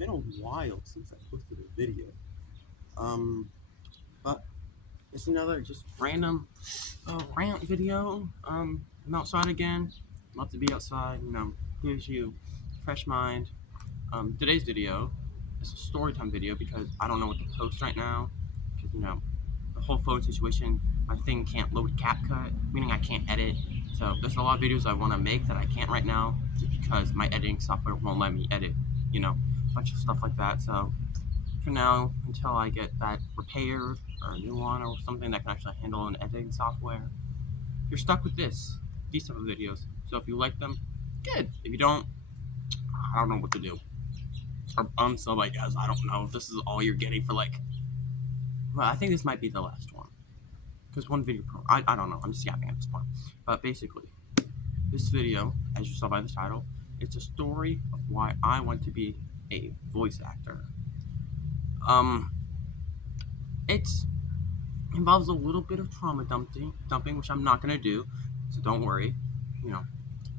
been a while since I posted a video. But it's another just random rant video. I'm outside again. Love to be outside. Gives you a fresh mind. Today's video is a story time video because I don't know what to post right now. Because the whole phone situation, my thing can't load CapCut, meaning I can't edit. So there's a lot of videos I want to make that I can't right now, just because my editing software won't let me edit. A bunch of stuff like that. So for now, until I get that repaired or a new one or something that can actually handle an editing software, you're stuck with these type of videos. So if you like them, good. If you don't, I don't know what to do. Or unsub, I guess. I don't know if this is all you're getting for well, I think this might be the last one. Because one video per, I don't know. I'm just yapping at this point. But basically, this video, as you saw by the title, it's a story of why I want to be a voice actor. It involves a little bit of trauma dumping, which I'm not gonna do. So don't worry. You know,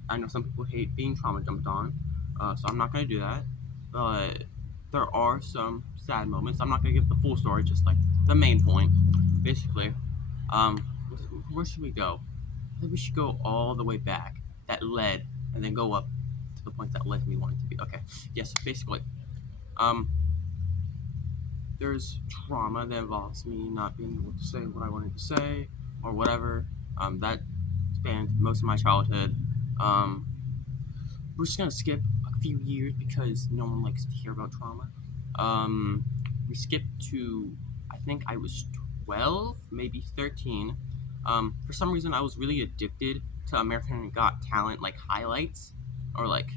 I know some people hate being trauma dumped on, so I'm not gonna do that. But there are some sad moments. I'm not gonna give the full story, just like the main point. Basically, um, where should we go? I think we should go all the way back that led, and then go up to the point that led me wanting to be. Okay, yes, basically, um, there's trauma that involves me not being able to say what I wanted to say or whatever. That spanned most of my childhood. Um, we're just gonna skip a few years because no one likes to hear about trauma. We skipped to, I think I was 12, maybe 13. For some reason, I was really addicted to American Got Talent, like highlights or like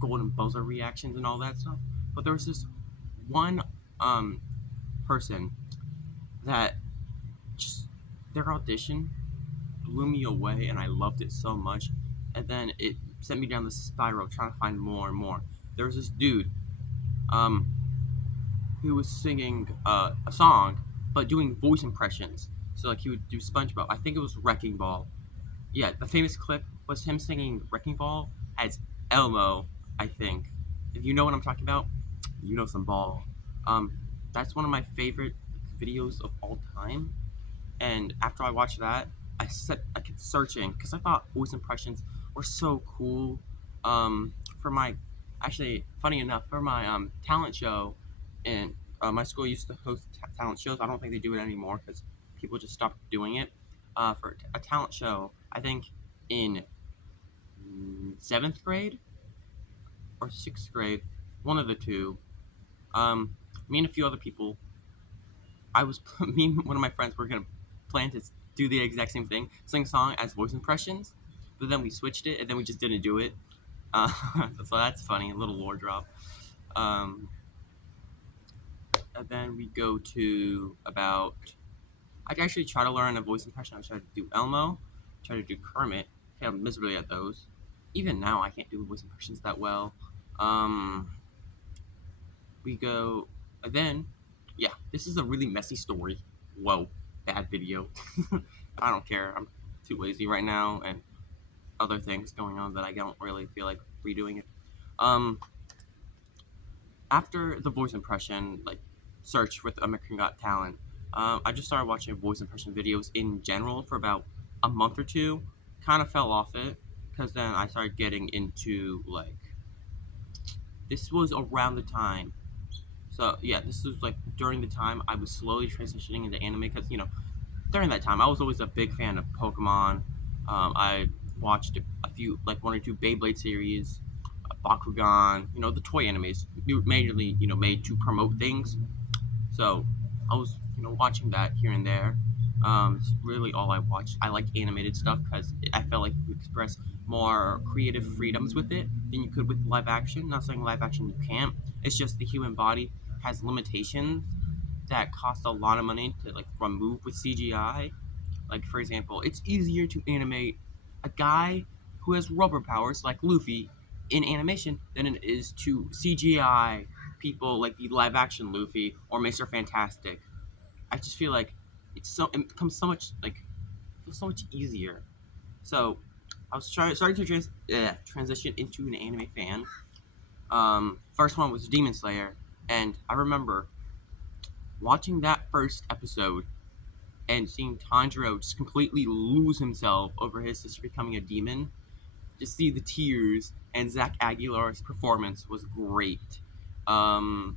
golden buzzer reactions and all that stuff. But there was this one person that just their audition blew me away, and I loved it so much. And then it sent me down this spiral trying to find more and more. There was this dude um, who was singing a song, but doing voice impressions. So like he would do SpongeBob. I think it was Wrecking Ball. Yeah, the famous clip was him singing Wrecking Ball as Elmo. I think. If you know what I'm talking about, you know some ball. Um, that's one of my favorite videos of all time. And after I watched that, I kept searching because I thought voice impressions were so cool. For my Actually, funny enough, for my talent show, and my school used to host talent shows. I don't think they do it anymore because people just stopped doing it. For a talent show, I think in seventh grade or sixth grade, one of the two. Um, Me and a few other people, me and one of my friends were gonna plan to do the exact same thing, sing a song as voice impressions, but then we switched it and then we just didn't do it. Uh, so that's funny, a little lore drop. Um, and then we go to about. I actually try to learn a voice impression. I tried to do Elmo, try to do Kermit, failed miserably at those. Even now, I can't do voice impressions that well. Um, we go, and then, yeah, this is a really messy story. Whoa, bad video. I don't care. I'm too lazy right now, and other things going on that I don't really feel like redoing it. Um, After the voice impression, like search with American Got Talent, I just started watching voice impression videos in general for about a month or two. Kind of fell off it because then I started getting into like this was around the time. So yeah, this was like during the time I was slowly transitioning into anime because during that time I was always a big fan of Pokemon. I watched a few like one or two Beyblade series, Bakugan, the toy animes, majorly made to promote things. So I was watching that here and there. It's really all I watched. I like animated stuff because I felt like you express more creative freedoms with it than you could with live action. Not saying live action you can't. It's just the human body has limitations that cost a lot of money to like remove with CGI. Like for example, it's easier to animate a guy who has rubber powers like Luffy in animation than it is to CGI people like the live action Luffy or Mr. Fantastic. I just feel like it becomes so much like feels so much easier. So I was starting to transition into an anime fan. First one was Demon Slayer, and I remember watching that first episode and seeing Tanjiro just completely lose himself over his sister becoming a demon. Just see the tears, and Zach Aguilar's performance was great. Um,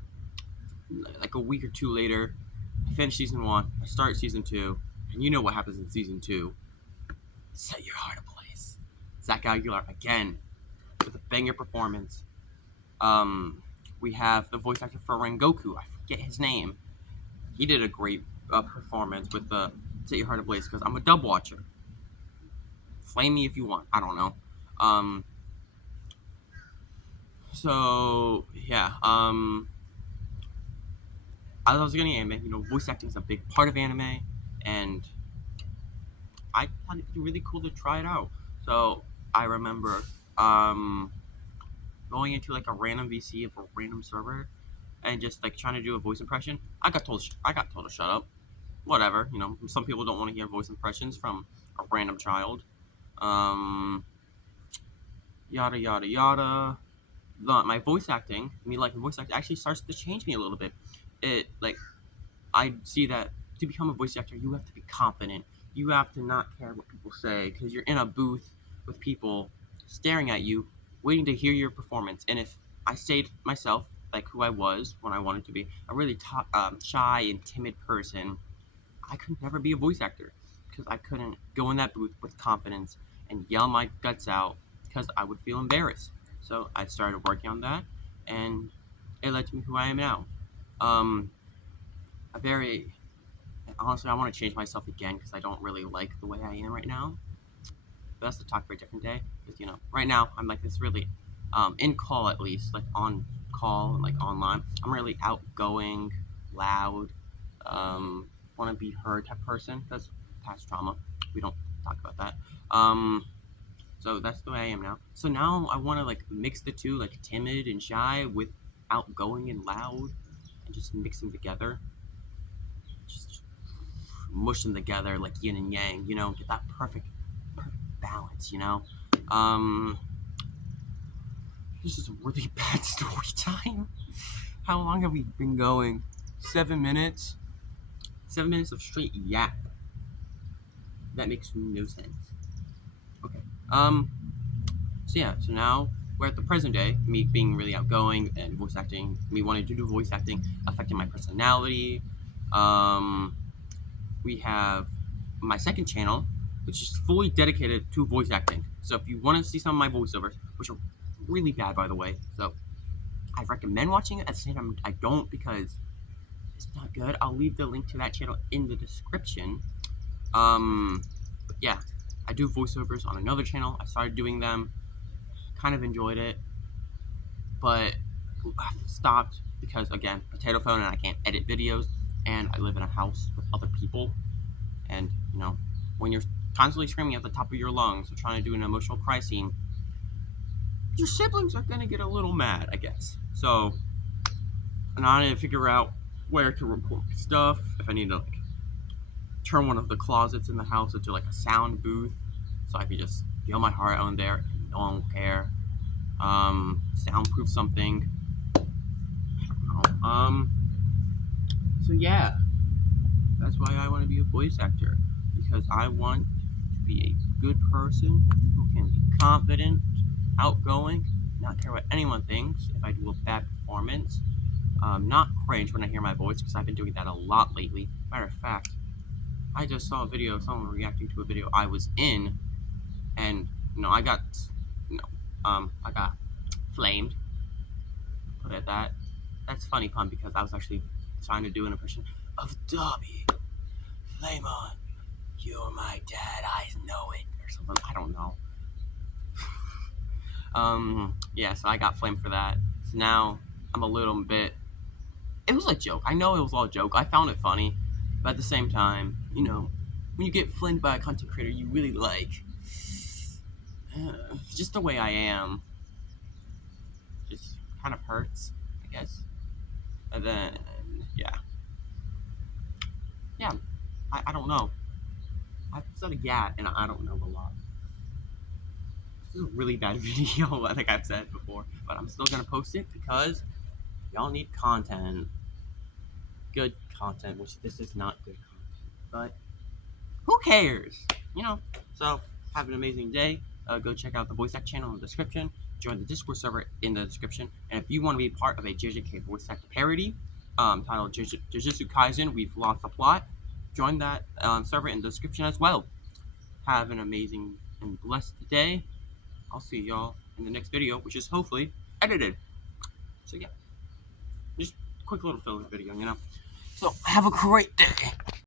like a week or two later, I finished season one, I start season two, and you know what happens in season two. Set your heart ablaze. Zach Aguilar again with a banger performance. Um, we have the voice actor for Rengoku. I forget his name. He did a great performance with the Set Your Heart Ablaze because I'm a dub watcher. Flame me if you want. I don't know. Um, so yeah. As I was getting anime, voice acting is a big part of anime, and I thought it'd be really cool to try it out. So I remember um, going into like a random VC of a random server and just like trying to do a voice impression. I got told to shut up. Whatever, some people don't want to hear voice impressions from a random child. Um, Yada yada yada. My voice acting, me liking voice acting, actually starts to change me a little bit. It like I see that to become a voice actor, you have to be confident. You have to not care what people say because you're in a booth with people staring at you, waiting to hear your performance. And if I stayed myself, like who I was when I wanted to be, a really shy and timid person, I could never be a voice actor because I couldn't go in that booth with confidence and yell my guts out because I would feel embarrassed. So I started working on that, and it led to me who I am now. Um, a very honestly, I want to change myself again because I don't really like the way I am right now. But that's the talk for a different day. Because right now I'm like this really, in call at least, like on call and like online. I'm really outgoing, loud, want to be heard type person. That's past trauma. We don't talk about that. So that's the way I am now. So now I want to like mix the two, like timid and shy with outgoing and loud, and just mix them together. Just mush them together like yin and yang, get that perfect balance. Um, this is a really bad story time. How long have we been going? 7 minutes? 7 minutes of straight yap. That makes no sense. Okay. So yeah, so now we're at the present day, me being really outgoing and voice acting, me wanting to do voice acting, affecting my personality. Um, we have my second channel, which is fully dedicated to voice acting. So if you want to see some of my voiceovers, which are really bad by the way, so I recommend watching it. At the same time, I don't because it's not good. I'll leave the link to that channel in the description. But yeah, I do voiceovers on another channel. I started doing them, kind of enjoyed it, but I stopped because again, potato phone, and I can't edit videos, and I live in a house with other people. And when you're constantly screaming at the top of your lungs or trying to do an emotional cry scene, your siblings are gonna get a little mad, I guess. So, and I need to figure out where to record my stuff. If I need to like turn one of the closets in the house into like a sound booth, so I can just feel my heart on there and no one will care. Soundproof something. I don't know. So yeah, that's why I want to be a voice actor, because I want to be a good person who can be confident, outgoing, not care what anyone thinks if I do a bad performance, not cringe when I hear my voice, because I've been doing that a lot lately. Matter of fact, I just saw a video of someone reacting to a video I was in, and I got, I got flamed. Put it at that. That's a funny pun because I was actually trying to do an impression of Dobby. Flame on. You're my dad, I know it. Or something. I don't know. Yeah, so I got flamed for that. So now I'm a little bit. It was a joke. I know it was all a joke. I found it funny. But at the same time, when you get flamed by a content creator you really like, just the way I am, just kind of hurts, I guess. And then, yeah. Yeah, I don't know. I've said a yeah, and I don't know a lot. This is a really bad video, like I've said before, but I'm still gonna post it because y'all need content. Good content, which this is not good content, but who cares? You know? So, have an amazing day. Go check out the voice act channel in the description. Join the Discord server in the description. And if you want to be part of a JJK voice act parody titled Jujutsu Kaisen, We've Lost the Plot, join that server in the description as well. Have an amazing and blessed day. I'll see y'all in the next video, which is hopefully edited. So yeah, just a quick little filler video, you know? So have a great day.